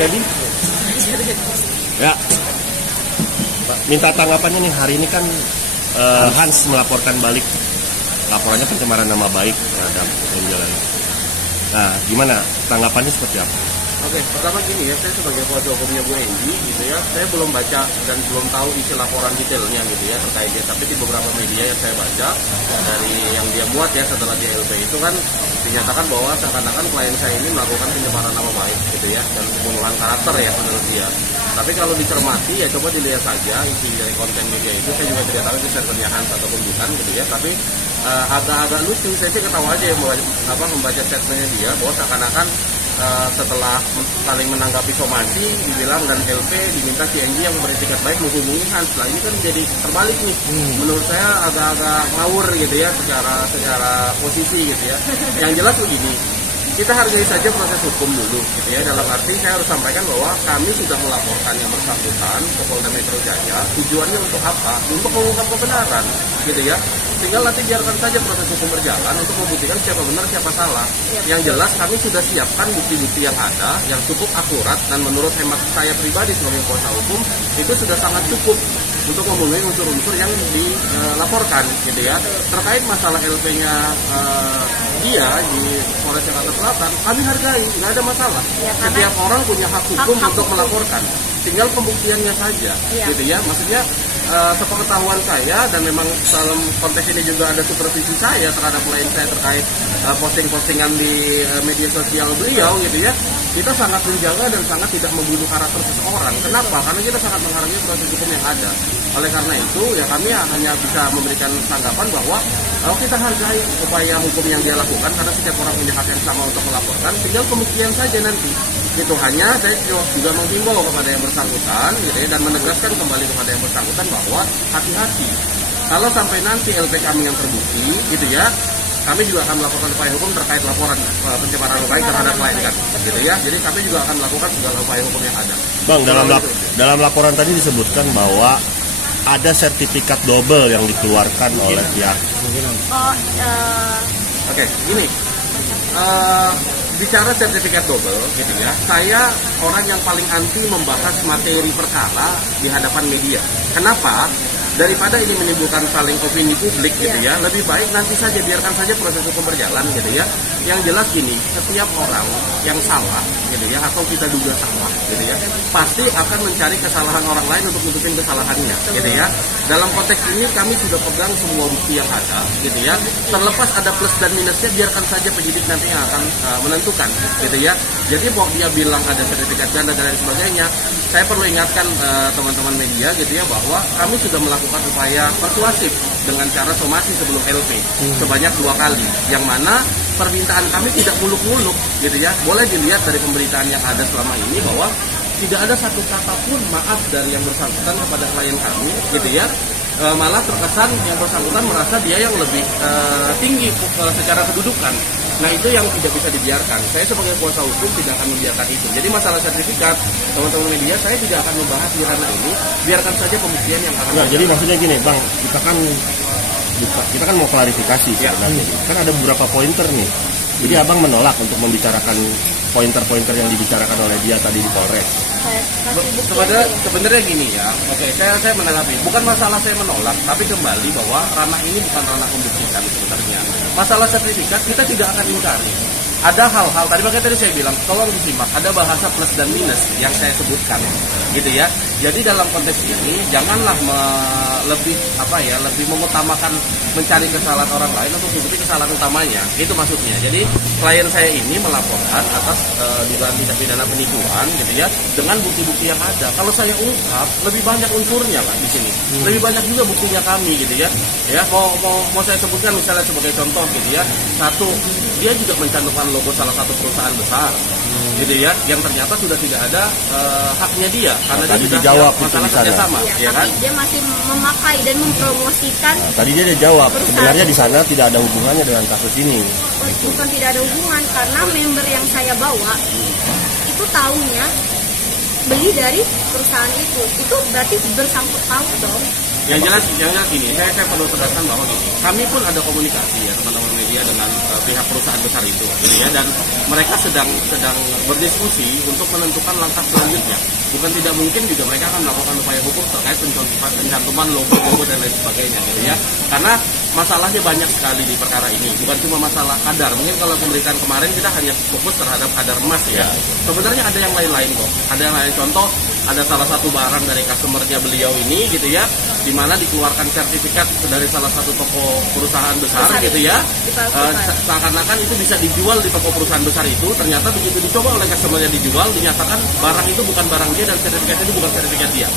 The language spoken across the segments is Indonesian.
Edi? Ya. Minta tanggapannya nih, hari ini kan Hans melaporkan balik laporannya pencemaran nama baik terhadap Angel. Nah, gimana tanggapannya seperti apa? Oke, pertama gini ya, saya sebagai kuasa hukumnya Bu Endi gitu ya, saya belum baca dan belum tahu isi laporan detailnya gitu ya terkait dia. Tapi di beberapa media yang saya baca dari yang dia buat ya setelah dia LP itu kan dinyatakan bahwa seakan-akan klien saya ini melakukan pencemaran nama baik gitu ya dan pembunuhan karakter ya menurut dia. Tapi kalau dicermati ya coba dilihat saja isi dari konten media itu. Saya juga tidak tahu itu servernya Hans ataupun bukan gitu ya. Tapi agak-agak lucu, saya sih ketawa aja membaca statementnya dia bahwa seakan-akan setelah saling menanggapi somasi dibilang dan LP diminta si Angel yang beretikat baik menghubungi Hans. Lah ini kan jadi terbalik nih. Menurut saya agak-agak ngawur gitu ya secara posisi gitu ya. Yang jelas begini, kita hargai saja proses hukum dulu gitu ya. Dalam arti saya harus sampaikan bahwa kami sudah melaporkan yang bersangkutan ke Polda Metro Jaya. Tujuannya untuk apa? Untuk mengungkap kebenaran gitu ya. Tinggal nanti biarkan saja proses hukum berjalan untuk membuktikan siapa benar siapa salah. Yang jelas kami sudah siapkan bukti-bukti yang ada yang cukup akurat dan menurut hemat saya pribadi sebagai kuasa hukum itu sudah sangat cukup untuk memenuhi unsur-unsur yang dilaporkan gitu ya. Terkait masalah LP-nya dia di Polres Jakarta Selatan, kami hargai, nggak ada masalah. Setiap orang punya hak hukum untuk melaporkan. Tinggal pembuktiannya saja gitu ya. Maksudnya sepengetahuan saya dan memang dalam konteks ini juga ada supervisi saya terhadap klien saya terkait posting-postingan di media sosial beliau gitu ya. Kita sangat menjaga dan sangat tidak membunuh karakter seseorang. Kenapa? Karena kita sangat menghargai proses hukum yang ada. Oleh karena itu ya kami hanya bisa memberikan tanggapan bahwa kita hargai upaya hukum yang dia lakukan karena setiap orang punya hak yang sama untuk melaporkan. Tinggal pembuktian saja nanti. Itu hanya saya juga menghimbau kepada yang bersangkutan gitu ya, dan menegaskan kembali kepada yang bersangkutan bahwa hati-hati. Kalau sampai nanti LP kami yang terbukti gitu ya, kami juga akan melakukan upaya hukum terkait laporan pencemaran nama baik terhadap klien kan, gitu ya. Jadi kami juga akan melakukan segala upaya hukum yang ada. Bang, dalam laporan tadi disebutkan bahwa ada sertifikat double yang dikeluarkan oleh pihak. Oke, gini. Bicara sertifikat double gitu ya, saya orang yang paling anti membahas materi perkara di hadapan media. Kenapa? Daripada ini menimbulkan saling opini publik gitu ya, lebih baik nanti saja biarkan saja proses hukum berjalan gitu ya. Yang jelas gini, setiap orang yang salah gitu ya, atau kita duga salah gitu ya, pasti akan mencari kesalahan orang lain untuk nutupin kesalahannya gitu ya. Dalam konteks ini kami sudah pegang semua bukti yang ada gitu ya. Terlepas ada plus dan minusnya, biarkan saja penyidik nanti yang akan menentukan gitu ya. Jadi bahwa dia bilang ada sertifikat ganda dan lain sebagainya, saya perlu ingatkan teman-teman media gitu ya, bahwa kami sudah melakukan upaya persuasif dengan cara somasi sebelum LP sebanyak 2 kali, yang mana permintaan kami tidak muluk-muluk gitu ya. Boleh dilihat dari pemberitaan yang ada selama ini bahwa tidak ada satu kata pun maaf dari yang bersangkutan kepada klien kami gitu ya. Malah terkesan yang bersangkutan merasa dia yang lebih tinggi secara kedudukan. Nah itu yang tidak bisa dibiarkan. Saya sebagai kuasa hukum tidak akan membiarkan itu. Jadi masalah sertifikat, teman-teman media, saya tidak akan membahas di ranah ini. Biarkan saja pembuktian yang akan. Nah, jadi maksudnya gini, Bang, kita kan mau klarifikasi sebenarnya. Kan ada beberapa pointer nih. Jadi abang menolak untuk membicarakan pointer-pointer yang dibicarakan oleh dia tadi di Polres. Sebenarnya gini ya, oke, saya menanggapi. Bukan masalah saya menolak, tapi kembali bahwa ranah ini bukan ranah pembuktian sebenarnya. Masalah sertifikat kita tidak akan ingkari. Ada hal-hal tadi saya bilang, tolong disimak, ada bahasa plus dan minus yang saya sebutkan, gitu ya. Jadi dalam konteks ini janganlah lebih mengutamakan mencari kesalahan orang lain untuk menutupi kesalahan utamanya. Itu maksudnya. Jadi klien saya ini melaporkan atas dugaan tindak pidana penipuan, gitu ya, dengan bukti-bukti yang ada. Kalau saya ungkap, lebih banyak unsurnya Pak di sini. Lebih banyak juga buktinya kami, gitu ya. Ya, mau saya sebutkan misalnya sebagai contoh, gitu ya. Satu, dia juga mencantumkan logo salah satu perusahaan besar, gitu ya, yang ternyata sudah tidak ada haknya dia karena tadi dia sudah dijawab masalah kerjasama, ya kan? Dia masih memakai dan mempromosikan. Tadi dia jawab, sebenarnya di sana tidak ada hubungannya dengan kasus ini. Bukan tidak ada hubungan, karena member yang saya bawa itu tahunya beli dari perusahaan itu berarti bersangkut paut dong. Yang jelas ini, saya perlu tegaskan bahwa gini, kami pun ada komunikasi ya teman-teman media dengan pihak perusahaan besar itu, gitu ya, dan mereka sedang berdiskusi untuk menentukan langkah selanjutnya. Bukan tidak mungkin juga mereka akan melakukan upaya hukum terkait pencantuman logo dan lain sebagainya, gitu ya. Karena masalahnya banyak sekali di perkara ini, bukan cuma masalah kadar. Mungkin kalau pemberitaan kemarin kita hanya fokus terhadap kadar emas ya. Sebenarnya ada yang lain-lain kok. Ada yang lain, contoh ada salah satu barang dari customer-nya beliau ini, gitu ya, di mana dikeluarkan sertifikat dari salah satu toko perusahaan besar, gitu ya. Seakan-akan itu bisa dijual di toko perusahaan besar itu, ternyata begitu dicoba oleh customer-nya dijual, dinyatakan barang itu bukan barang dia dan sertifikat itu bukan sertifikat dia.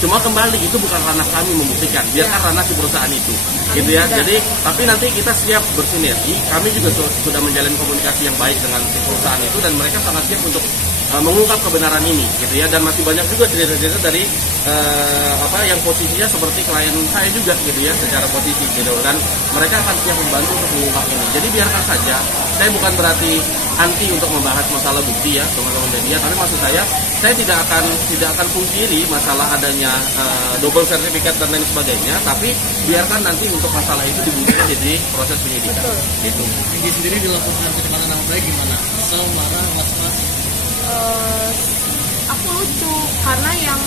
Cuma kembali itu bukan ranah kami membuktikan, biarkan ranah si perusahaan itu, gitu ya. Jadi, tapi nanti kita siap bersinergi. Kami juga sudah menjalin komunikasi yang baik dengan si perusahaan itu dan mereka sangat siap untuk mengungkap kebenaran ini, gitu ya. Dan masih banyak juga cerita-cerita dari yang posisinya seperti klien saya juga, gitu ya, secara posisi, gitu. Dan mereka akan siap membantu untuk mengungkap ini. Jadi biarkan saja. Saya bukan berarti anti untuk membahas masalah bukti ya, teman-teman media. Tapi maksud saya tidak akan pungkiri masalah adanya double sertifikat dan lain sebagainya. Tapi biarkan nanti untuk masalah itu dibuktikan jadi proses penyidikan. Gitu. Tinggi sendiri dilakukan pencemaran nama baik gimana? Kesel, marah, was-was? Aku lucu karena yang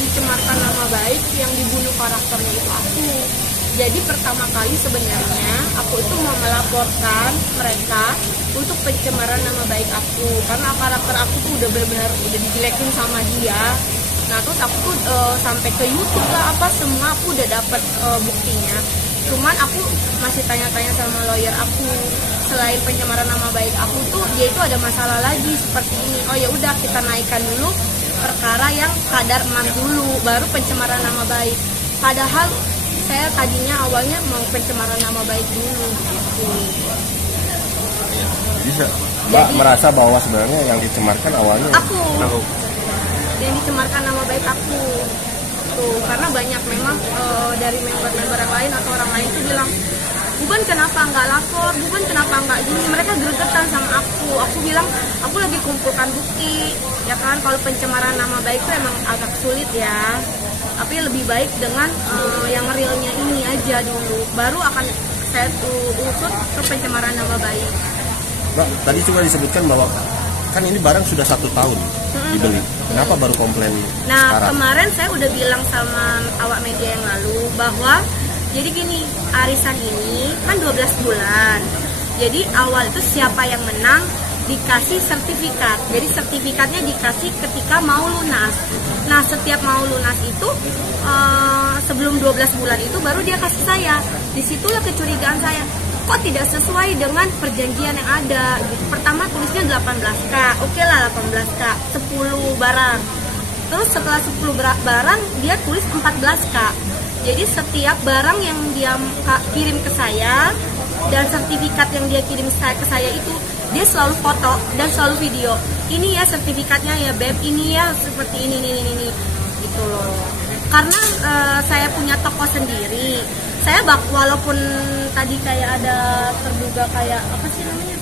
dicemarkan nama baik, yang dibunuh karakternya itu aku. Jadi pertama kali sebenarnya aku itu mau melaporkan mereka untuk pencemaran nama baik aku, karena karakter aku tuh udah benar-benar udah dijelekin sama dia. Nah terus aku tuh sampai ke YouTube lah apa semua aku udah dapet buktinya. Cuman aku masih tanya-tanya sama lawyer aku, selain pencemaran nama baik aku tuh dia itu ada masalah lagi seperti ini. Oh ya udah kita naikkan dulu perkara yang kadar emas dulu, baru pencemaran nama baik. Padahal saya tadinya awalnya mau pencemaran nama baik dulu gitu. Mbak merasa bahwa sebenarnya yang dicemarkan awalnya aku. Yang dicemarkan nama baik aku. Tuh, karena banyak memang dari member-member yang lain atau orang lain tuh bilang, Buban kenapa nggak lapor, Buban kenapa nggak gini, mereka gregetan sama aku. Aku bilang aku lagi kumpulkan bukti, ya kan. Kalau pencemaran nama baik itu emang agak sulit ya, tapi lebih baik dengan yang realnya ini aja dulu, baru akan saya usut ke pencemaran nama baik. Mbak, tadi juga disebutkan bahwa kan ini barang sudah 1 tahun dibeli. Kenapa baru komplain Nah, sekarang? kemarin saya udah bilang sama awak media yang lalu bahwa jadi gini, arisan ini kan 12 bulan. Jadi awal itu siapa yang menang dikasih sertifikat. Jadi sertifikatnya dikasih ketika mau lunas. Nah, setiap mau lunas itu sebelum 12 bulan itu baru dia kasih saya. Disitulah kecurigaan saya. Kok tidak sesuai dengan perjanjian yang ada gitu. Pertama tulisnya 18K, oke lah 18K, 10 barang. Terus setelah 10 barang dia tulis 14K. Jadi setiap barang yang dia kirim ke saya dan sertifikat yang dia kirim ke saya itu dia selalu foto dan selalu video. Ini ya sertifikatnya ya Beb, ini ya seperti ini gitu loh. Karena saya punya toko sendiri. Saya walaupun tadi kayak ada terduga kayak apa sih namanya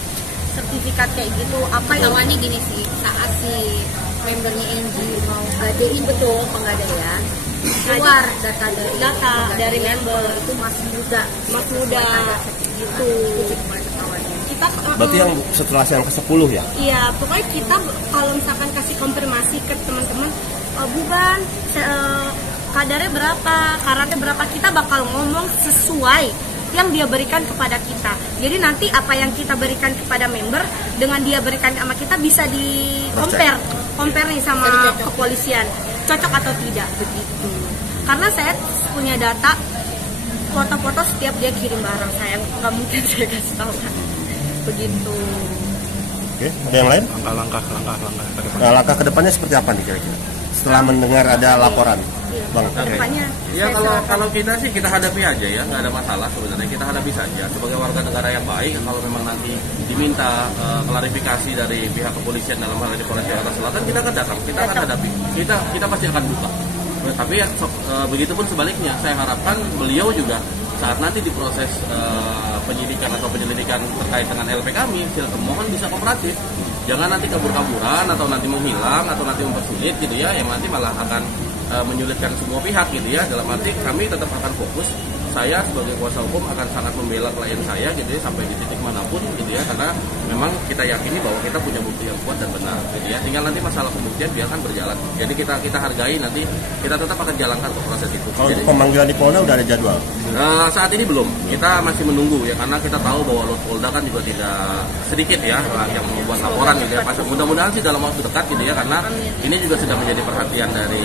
sertifikat kayak gitu, apa yang awalnya gini sih, saat si membernya NG mau gadein betul penggadaian, keluar data dari member itu masih muda gitu. Kita Berarti yang setelah yang ke-10 ya? Iya, pokoknya kita kalau misalkan kasih konfirmasi ke teman-teman, Buban kadarnya berapa, karatnya berapa, kita bakal ngomong sesuai yang dia berikan kepada kita. Jadi nanti apa yang kita berikan kepada member dengan dia berikan sama kita bisa di compare nih sama kepolisian, cocok atau tidak begitu. Karena saya punya data foto-foto setiap dia kirim barang, saya nggak mungkin saya kasih tahu kan. Begitu. Oke, ada yang lain? Langkah ke depannya seperti apa nih kira-kira? Setelah mendengar ada laporan. Bang, ya kalau kita sih kita hadapi aja ya, nggak ada masalah sebenarnya, kita hadapi saja sebagai warga negara yang baik. Kalau memang nanti diminta klarifikasi dari pihak kepolisian dalam hal ini Polres Jakarta Selatan, kita akan datang, kita akan hadapi, kita pasti akan buka. Tapi ya, begitupun sebaliknya, saya harapkan beliau juga saat nanti diproses penyidikan atau penyelidikan terkait dengan LP kami, mohon bisa kooperatif. Jangan nanti kabur-kaburan atau nanti menghilang atau nanti mempersulit gitu ya, yang nanti malah akan menyulitkan semua pihak gitu ya. Dalam arti kami tetap akan fokus. Saya sebagai kuasa hukum akan sangat membela klien saya gitu ya sampai di titik manapun gitu ya, karena memang kita yakini bahwa kita punya bukti yang kuat dan benar gitu ya. Tinggal nanti masalah pembuktian biarkan berjalan. Jadi kita hargai, nanti kita tetap akan jalankan ke proses itu. Kalau Jadi, pemanggilan di Polda udah ada jadwal? saat ini belum, kita masih menunggu ya, karena kita tahu bahwa Lot Polda kan juga tidak sedikit ya yang membuat laporan gitu ya. Mudah-mudahan sih dalam waktu dekat gitu ya, karena ini juga sudah menjadi perhatian dari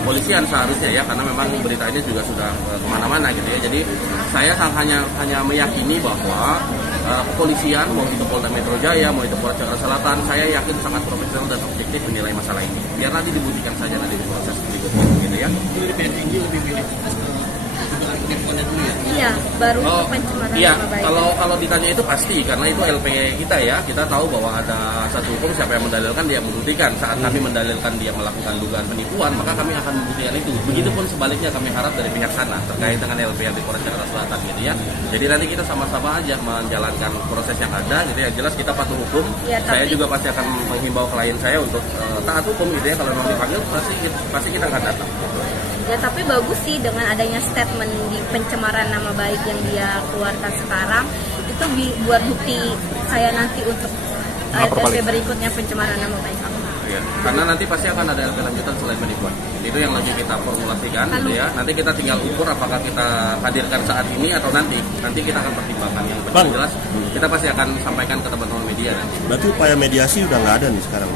kepolisian seharusnya ya, karena memang berita ini juga sudah kemana-mana gitu ya. Jadi saya hanya meyakini bahwa kepolisian, mau itu Polda Metro Jaya, mau itu Polda Jakarta Selatan, saya yakin sangat profesional dan objektif menilai masalah ini. Biar nanti dibuktikan saja nanti di proses berikutnya gitu ya. Jadi PNG lebih milih Iya, baru pencemaran Iya, nama baik. kalau ditanya itu pasti, karena itu LP kita ya. Kita tahu bahwa ada satu hukum, siapa yang mendalilkan dia membuktikan. Saat kami mendalilkan dia melakukan dugaan penipuan, maka kami akan membuktikan itu. Begitupun sebaliknya kami harap dari pihak sana terkait dengan LP yang di Polres Jakarta Selatan gitu ya. Jadi nanti kita sama-sama aja menjalankan proses yang ada gitu ya. Jelas kita patuh hukum. Ya, Saya juga pasti akan menghimbau klien saya untuk taat hukum gitu ya. Kalau memang dipanggil pasti kita akan datang. Ya tapi bagus sih dengan adanya statement di pencemaran nama baik yang dia keluarkan sekarang, itu buat bukti saya nanti untuk LP berikutnya pencemaran nama baik. Ya, karena nanti pasti akan ada LP lanjutan selain penipuan. Itu yang lagi kita formulasikan gitu ya. Nanti kita tinggal ukur apakah kita hadirkan saat ini atau nanti. Nanti kita akan pertimbangkan yang Bang, jelas. Kita pasti akan sampaikan ke teman-teman media nanti. Berarti upaya mediasi udah nggak ada nih sekarang?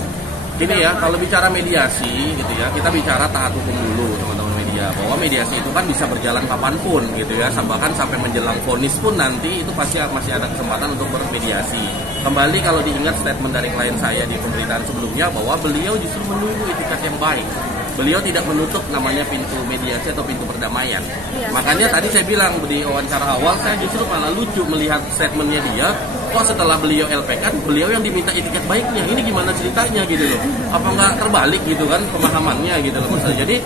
Gini ya, kalau bicara mediasi gitu ya, kita bicara taat hukum dulu teman-teman media, bahwa mediasi itu kan bisa berjalan kapanpun gitu ya, bahkan sampai menjelang vonis pun nanti itu pasti masih ada kesempatan untuk bermediasi. Kembali kalau diingat statement dari klien saya di pemberitaan sebelumnya, bahwa beliau justru menunggu itikat yang baik. Beliau tidak menutup namanya pintu mediasi atau pintu perdamaian. Iya, Makanya tadi saya bilang di wawancara awal, saya justru malah lucu melihat statementnya dia. Kok setelah beliau LP kan, beliau yang diminta itikat baiknya. Ini gimana ceritanya gitu loh? Apa nggak terbalik gitu kan pemahamannya gitu loh maksudnya. Jadi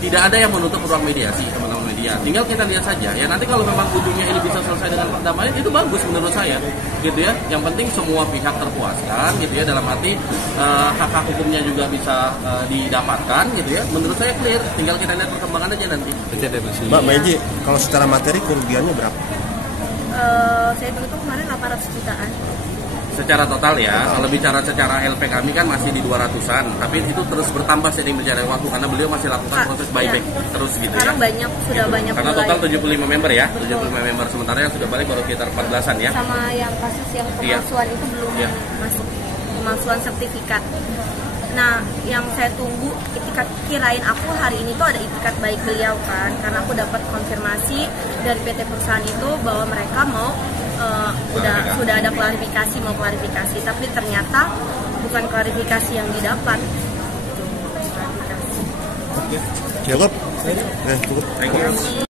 tidak ada yang menutup ruang mediasi teman-teman media. Tinggal kita lihat saja ya, nanti kalau memang ujungnya ini bisa selesai dengan perdamaian, itu bagus menurut saya gitu ya. Yang penting semua pihak terpuaskan gitu ya, dalam arti hak-hak hukumnya juga bisa didapatkan gitu ya. Menurut saya clear, tinggal kita lihat perkembangan aja nanti. Mbak Meji, kalau secara materi kerugiannya berapa? Saya hitung kemarin 800 jutaan. Secara total ya, kalau bicara secara LP kami kan masih di 200-an, tapi itu terus bertambah seiring berjalannya waktu karena beliau masih lakukan proses buyback terus gitu ya. Sekarang sudah banyak Karena mulai. total 75 member ya, 75 member, sementara yang sudah balik baru sekitar 14-an ya. Sama yang kasus yang pemalsuan itu belum masuk, pemalsuan sertifikat. Nah, yang saya tunggu itikat, kirain aku hari ini tuh ada itikat baik beliau kan, karena aku dapat konfirmasi dari PT perusahaan itu bahwa mereka mau sudah ada klarifikasi, mau klarifikasi, tapi ternyata bukan klarifikasi yang didapat. Cukup? Cukup. Thank you.